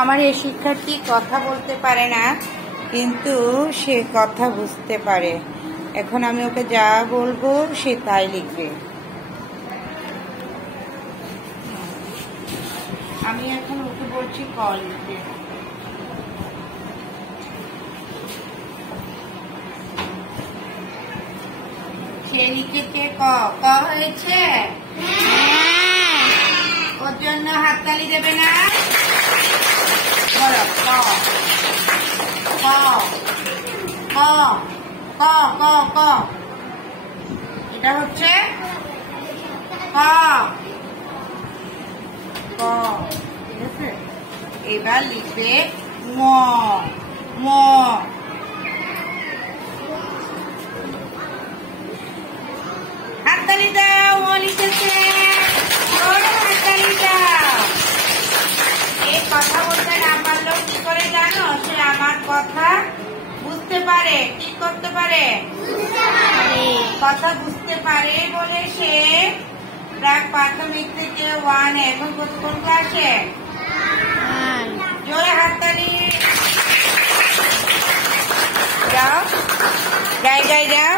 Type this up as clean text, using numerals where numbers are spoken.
আমার এই শিক্ষার্থী কথা বলতে পারে না, কিন্তু সে কথা বুঝতে পারে। এখন আমি ওকে যা বলবো সে তাই লিখবে। আমি এখন ওকে বলছি ক লিখবে। সে লিখেছে ক। ক হয়েছে? ওর জন্য হাততালি দেবে না? বলো ক ক ক ক ক ক। এটা হচ্ছে ক ক। ঠিক আছে, এবার লিখবে ম ম। হাততালি দাও, ও লিখেছে। হাততালি দাও। এই কথা বলতে না পারলেও কি করে জানো? সে আমার কথা বুঝতে পারে। কি করতে পারে? কথা বুঝতে পারে বলে সে প্রাক প্রাথমিক থেকে 1, এখন কোন ক্লাসে? জোরে হাততালি। যাও, যাই যাও।